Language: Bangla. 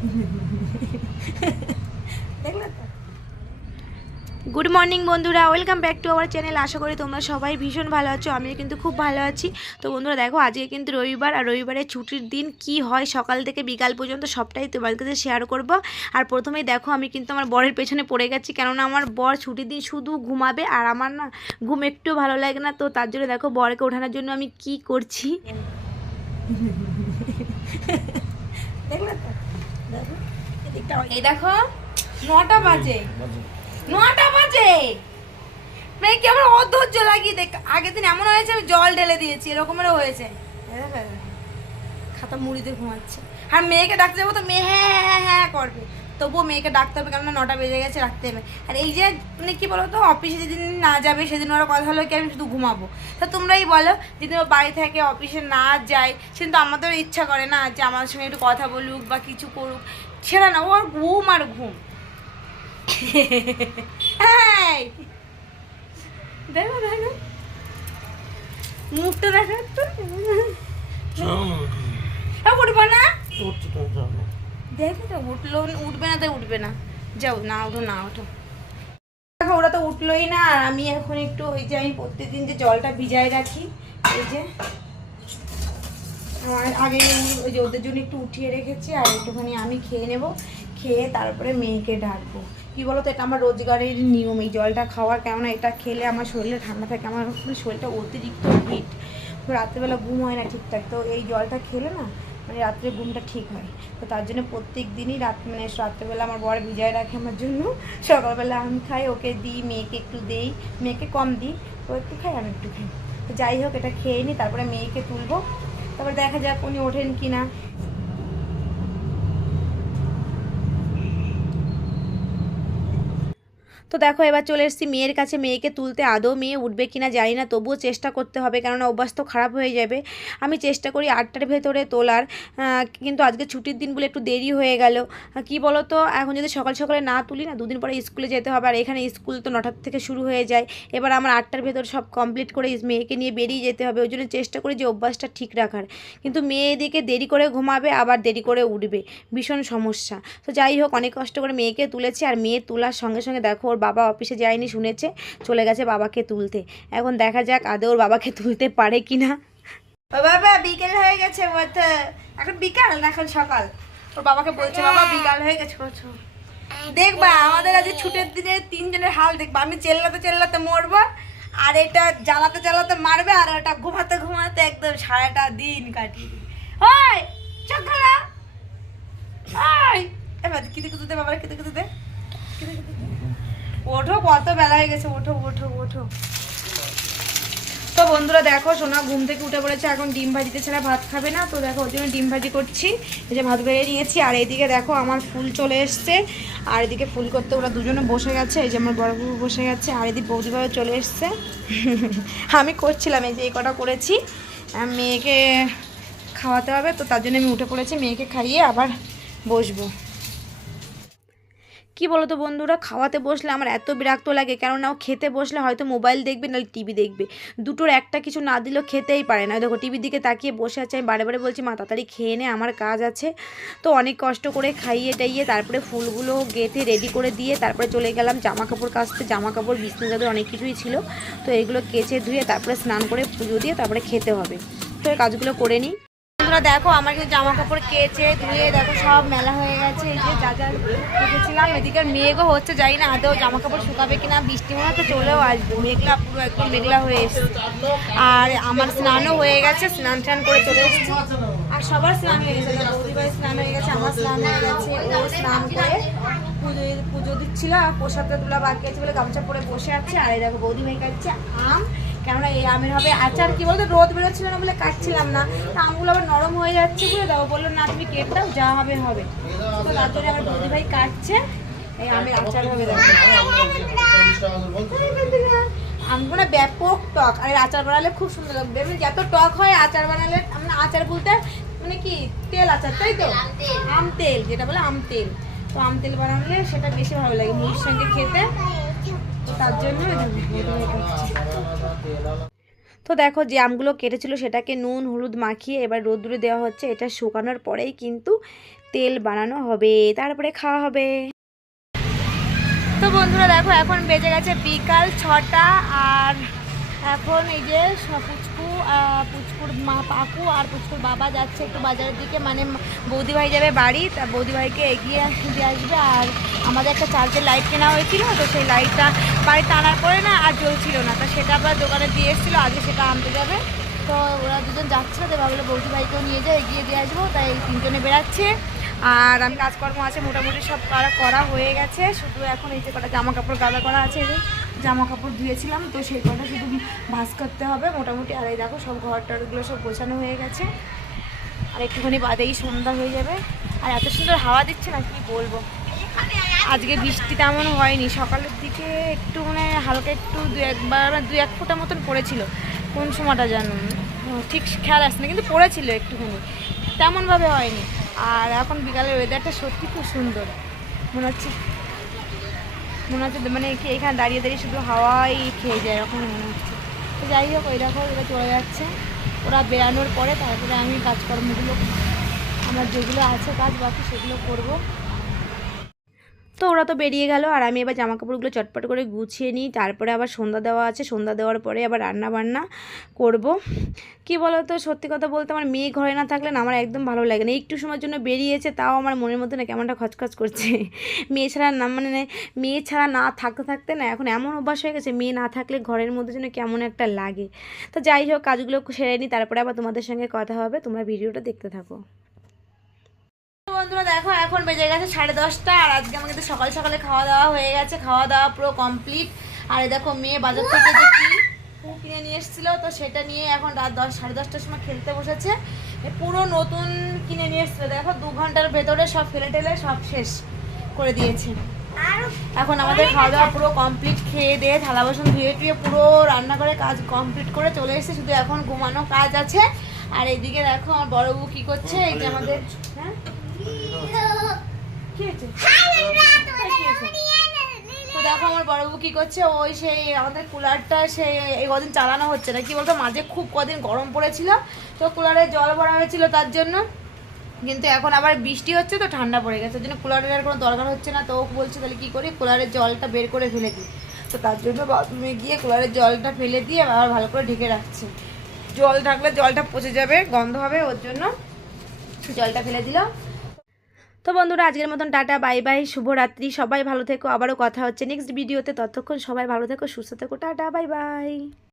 গুড মর্নিং বন্ধুরা welcome back to our channel আশা করি তোমরা সবাই ভীষণ ভালো আছো, আমিও কিন্তু খুব ভালো আছি। তো বন্ধুরা, দেখো, আজকে কিন্তু রবিবার, আর রবিবারের ছুটির দিন কি হয় সকাল থেকে বিকাল পর্যন্ত সবটাই তোমার কাছে শেয়ার করব। আর প্রথমেই দেখো, আমি কিন্তু আমার বরের পেছনে পড়ে গেছি, কেননা আমার বর ছুটির দিন শুধু ঘুমাবে, আর আমার না ঘুম একটু ভালো লাগে না। তো তার জন্য দেখো, বরকে ওঠানোর জন্য আমি কি করছি দেখলে তো দেখো এদিকটা এই দেখো, নটা বাজে। নটা বাজে! মেয়েকে আমার অধৈর্য লাগিয়ে দেখ, আগের দিন এমন হয়েছে, আমি জল ঢেলে দিয়েছি, এরকমেরও হয়েছে। খাতা মুড়ি দিয়ে ঘুমাচ্ছে। আর মেয়েকে ডাকতে যাব তো মেয়ে হ্যাঁ হ্যাঁ হ্যাঁ হ্যাঁ করবে। তবুও মেয়েকে ডাকতে হবে কেননা নটা বেজে গেছে রাখতে হবে। আর এই যে মানে কি বলো তো অফিসে যেদিন না যাবে সেদিন ওরা কথা হলো কি আমি শুধু ঘুমাবো। তা তোমরাই বলো যেদিন ও বাড়ি থেকে অফিসে না যায় সেদিন তো আমাদেরও ইচ্ছা করে না যে আমার সঙ্গে একটু কথা বলুক বা কিছু করুক। সেটা না ওর ঘুম আর ঘুম। দেখো দেখো। মুখটা দেখো একটু। না? দেখো তো, উঠল উঠবে না তো উঠবে না। যাও, না ওঠো না ওঠো। দেখো, ওরা তো উঠলোই না, আর আমি এখন একটু ওই যে আমি প্রত্যেকদিন যে জলটা ভিজাই রাখি, এই যে, আমার আগে ওই যে ওদের জন্য একটু উঠিয়ে রেখেছি, আর একটুখানি আমি খেয়ে নেব, খেয়ে তারপরে মেয়েকে ডাকবো। কি বলো তো এটা আমার রোজগারের নিয়ম, এই জলটা খাওয়ার কেননা এটা খেলে আমার শরীরে ঠান্ডা থাকে, আমার শরীরটা অতিরিক্ত হিট রাত্রেবেলা ঘুম হয় না ঠিকঠাক, তো এই জলটা খেলে না মানে রাত্রে ঘুমটা ঠিক হয়। তো তার জন্য প্রত্যেক দিনই রাত মানে রাত্রেবেলা আমার বর বিজয় রাখে আমার জন্য। সকালবেলা আমি খাই, ওকে দিই, মেয়েকে একটু দেই, মেয়েকে কম দিই, ও একটু খাই আমি একটু খাই। তো যাই হোক, এটা খেয়ে নিই, তারপরে মেয়েকে তুলবো। তারপরে দেখা যাক উনি ওঠেন কি না তো দেখো, এবার চলে এসেছি মেয়ের কাছে। মেয়েকে তুলতে আদৌ মেয়ে উঠবে কিনা জানি না, তবুও চেষ্টা করতে হবে, কেননা অভ্যাস তো খারাপ হয়ে যাবে। আমি চেষ্টা করি আটটার ভেতরে তোলার কিন্তু আজকে ছুটির দিন বলে একটু দেরি হয়ে গেল। কি বলো তো এখন যদি সকাল সকালে না তুলি না, দুদিন পরে স্কুলে যেতে হবে। আর এখানে স্কুল তো নটার থেকে শুরু হয়ে যায়। এবার আমার আটটার ভেতর সব কমপ্লিট করে মেয়েকে নিয়ে বেরিয়ে যেতে হবে। ওই জন্য চেষ্টা করি যে অভ্যাসটা ঠিক রাখার। কিন্তু মেয়ে এদিকে দেরি করে ঘুমাবে, আবার দেরি করে উঠবে। ভীষণ সমস্যা। তো যাই হোক, অনেক কষ্ট করে মেয়েকে তুলেছি। আর মেয়ে তোলার সঙ্গে সঙ্গে দেখো, ওর বাবা অফিসে যায়নি, শুনেছে, চলে গেছে বাবাকে তুলতে। এখন দেখা যাক আদৌ ওর বাবাকে তুলতে পারে কি না বাবা, বিকেল হয়ে গেছে এখন বিকাল না এখন সকাল? ওর বাবাকে বলছে, বাবা, বিকাল হয়ে গেছে দেখবা, আমাদের আজ ছুটির দিনে তিনজনের হাল দেখবা। আমি চেল্লাতে চেল্লাতে মরবো, আর এটা জ্বালাতে জ্বালাতে মারবে, আর ওটা ঘুমাতে ঘুমাতে একদম সারাটা দিন কাটিয়ে ওই, চোখ এবার কিতে কিতে দে বাবার কিতে কিতে কিতে কিতে। ওঠো, কত বেলা হয়ে গেছে, ওঠো ওঠো ওঠো। তো বন্ধুরা দেখো, সোনা ঘুম থেকে উঠে পড়েছে, এখন ডিম ভাজিতে ছাড়া ভাত খাবে না। তো দেখো ওই জন্য ডিম ভাজি করছি, এই যে ভাত বেড়ে নিয়েছি, আর এইদিকে দেখো আমার ফুল চলে এসছে। আর এদিকে ফুল করতে ওরা দুজনে বসে গেছে, এই যে আমার বড় বউ বসে গেছে, আর এদিকে বৌদিভাবে চলে এসছে। আমি করছিলাম, এই যে এই কটা করেছি। মেয়েকে খাওয়াতে হবে, তো তার জন্য আমি উঠে পড়েছি, মেয়েকে খাইয়ে আবার বসবো। কি বলো তো বন্ধুরা? খাওয়াতে বসলে আমার এত বিরক্ত লাগে। কেননা ও খেতে বসলে হয়তো মোবাইল দেখবে, নাহলে টিভি দেখবে। দুটোর একটা কিছু না দিলেও খেতেই পারে না। দেখো, টিভির দিকে তাকিয়ে বসে আছে, আমি বারে বারে বলছি, মা, তাড়াতাড়ি খেয়ে নে, আমার কাজ আছে। তো অনেক কষ্ট করে খাইয়ে টাইয়ে তারপরে ফুলগুলো গেঁথে রেডি করে দিয়ে তারপরে চলে গেলাম জামা কাপড় কাচতে। জামা কাপড় বিছনা অনেক কিছুই ছিল। তো এগুলো কেচে ধুয়ে তারপরে স্নান করে পুজো দিয়ে তারপরে খেতে হবে। তো এই কাজগুলো করে নিই। বন্ধুরা দেখো আমার কিন্তু জামা কাপড় কেচে ধুয়ে দেখো সব মেলা হয়ে গেছে, এই যে যা যা রেখেছিলাম এদিকে মেঘও হচ্ছে যাই না আদৌ জামা কাপড় শুকাবে কিনা, বৃষ্টি মনে হচ্ছে চলেও আসবে। মেঘলা, পুরো একদম মেঘলা হয়ে এসছে। আর আমার স্নানও হয়ে গেছে, স্নান টান করে চলে এসেছি। আর সবার স্নান হয়ে গেছে বৌদিভাই স্নান হয়ে গেছে, আমার স্নান হয়ে গেছে, ও স্নান করে পুজো পুজো দিচ্ছিল, আর প্রসাদটা তোলা বাকি আছে বলে গামছা পরে বসে আছে, আর এই দেখো বৌদিভাই কাটছে আম। কেননা এই আমের হবে আচার কি বলতো রোদ বেরোচ্ছিল না বলে কাটছিলাম না। তা আমগুলো আবার নরম হয়ে যাচ্ছে বলে দাও বলল না তুমি কেটে দাও যা হবে হবে। তো তার জন্য আমার বৌদি ভাই কাটছে। এই আমের আচার হবে আমগুলো ব্যাপক টক আর আচার বানালে খুব সুন্দর লাগবে। যত টক হয় আচার বানালে আমরা আচার বলতে মানে কি তেল আচার তাই তো? আম তেল। যেটা বলে আম তেল। তো আম তেল বানালে সেটা বেশি ভালো লাগে মুড়ির সঙ্গে খেতে। তার জন্য। তো দেখো যে আমগুলো কেটেছিল সেটাকে নুন হলুদ মাখিয়ে এবার রোদ্দুরে দেওয়া হচ্ছে এটা শুকানোর পরেই কিন্তু তেল বানানো হবে তারপরে খাওয়া হবে তো বন্ধুরা দেখো এখন বেজে গেছে বিকাল ছটা আর এখন এই যে পুচকু পুচকুর পাকু আর পুচকুর বাবা যাচ্ছে একটু বাজারের দিকে। মানে বৌদি ভাই যাবে বাড়ি, তা বৌদি ভাইকে এগিয়ে দিয়ে আসবে। আর আমাদের একটা চার্জের লাইট কেনা হয়েছিল, তো সেই লাইটটা বাড়িতে আনার পরে না আর জ্বলছিল না। তা সেটা আবার দোকানে দিয়ে এসেছিল, আজকে সেটা আনতে যাবে। তো ওরা দুজন যাচ্ছিল তো ভাবলো বৌদি ভাইকেও নিয়ে যায় এগিয়ে দিয়ে আসব। তাই তিনজনে বেরাচ্ছে আর আমি কাজকর্ম আছে, মোটামুটি সব করা করা হয়ে গেছে। শুধু এখন এই যে কটা জামা কাপড় গাদা করা আছে, এই জামা কাপড় ধুয়েছিলাম, তো সেই কটা শুধু ভাস করতে হবে। মোটামুটি আর এই দেখো সব ঘর টরগুলো সব গোছানো হয়ে গেছে। আর একটুখানি বাদেই সন্ধ্যা হয়ে যাবে। আর এত সুন্দর হাওয়া দিচ্ছে না, কি বলব? আজকে বৃষ্টি তেমন হয়নি। সকালের দিকে একটু মানে হালকা একটু দু একবার মানে দু এক ফোঁটা মতন পড়েছিল। কোন সময়টা জানো? ঠিক খেয়াল আসছে না, কিন্তু পড়েছিল একটুখানি। তেমনভাবে হয়নি। আর এখন বিকালের ওয়েদারটা সত্যি খুব সুন্দর। মনে হচ্ছে মনে হচ্ছে মানে কি এখানে দাঁড়িয়ে দাঁড়িয়ে শুধু হাওয়াই খেয়ে যায়, এরকম মনে হচ্ছে। তো যাই হোক, ওই রকম ওরা চলে যাচ্ছে। ওরা বেরানোর পরে তারপরে আমি কাজকর্মগুলো, আমার যেগুলো আছে কাজ বাকি সেগুলো করব। তো ওরা তো বেরিয়ে গেল। আর আমি এবার জামা কাপড়গুলো চটপট করে গুছিয়ে নিই। তারপরে আবার সন্ধ্যা দেওয়া আছে। সন্ধ্যা দেওয়ার পরে আবার রান্না বান্না করব। কি বলো তো সত্যি কথা বলতে আমার মেয়ে ঘরে না থাকলে না আমার একদম ভালো লাগে না। একটু সময়ের জন্য বেরিয়েছে, তাও আমার মনের মধ্যে না কেমনটা খচখচ করছে। মেয়ে ছাড়া না মানে মেয়ে ছাড়া না থাকতে থাকতে না, এখন এমন অভ্যাস হয়ে গেছে, মেয়ে না থাকলে ঘরের মধ্যে যেন কেমন একটা লাগে। তো যাই হোক, কাজগুলো সেরে নিই। তারপরে আবার তোমাদের সঙ্গে কথা হবে। তোমরা ভিডিওটা দেখতে থাকো। বন্ধুরা দেখো এখন বেজে গেছে সাড়ে দশটা আর আজকে আমাকে তো সকাল সকালে খাওয়া দাওয়া হয়ে গেছে। খাওয়া দাওয়া পুরো কমপ্লিট আর দেখো মেয়ে বাজার থেকে যে কি কিনে নিয়ে এসেছিল তো সেটা নিয়ে এখন রাত দশ সাড়ে দশটার সময় খেলতে বসেছে। পুরো নতুন কিনে নিয়ে এসেছিল দেখো দু ঘণ্টার ভেতরে সব ফেলে টেলে সব শেষ করে দিয়েছে। এখন আমাদের খাওয়া দাওয়া পুরো কমপ্লিট খেয়ে দিয়ে থালা বাসন ধুয়ে টুয়ে পুরো রান্না করে কাজ কমপ্লিট করে চলে এসেছে শুধু এখন ঘুমানো কাজ আছে। আর এইদিকে দেখো আমার বড় বউ কি করছে এই যে আমাদের হ্যাঁ? তো দেখো আমার করছে? ওই সেই আমাদের কুলারটা সেই চালানো হচ্ছে না কি বলতো? মাঝে খুব কদিন গরম তো কুলারে জল ভরা তার জন্য। কিন্তু এখন আবার বৃষ্টি হচ্ছে তো ঠান্ডা পড়ে গেছে জন্য কুলারের আর কোনো দরকার হচ্ছে না। তো ও বলছে তাহলে কী করি? কুলারের জলটা বের করে ফেলে দিই। তো তার জন্য বাথরুমে গিয়ে কুলারের জলটা ফেলে দিয়ে আবার ভালো করে ঢেকে রাখছে। জল থাকলে জলটা পচে যাবে, গন্ধ হবে, ওর জন্য জলটা ফেলে দিলাম। তো বন্ধুরা, আজকের মতন টাটা, বাই বাই, শুভরাত্রি। সবাই ভালো থেকো। আবারও কথা হচ্ছে নেক্সট ভিডিওতে। ততক্ষণ সবাই ভালো থেকো, সুস্থ থেকো। Tata, bye bye.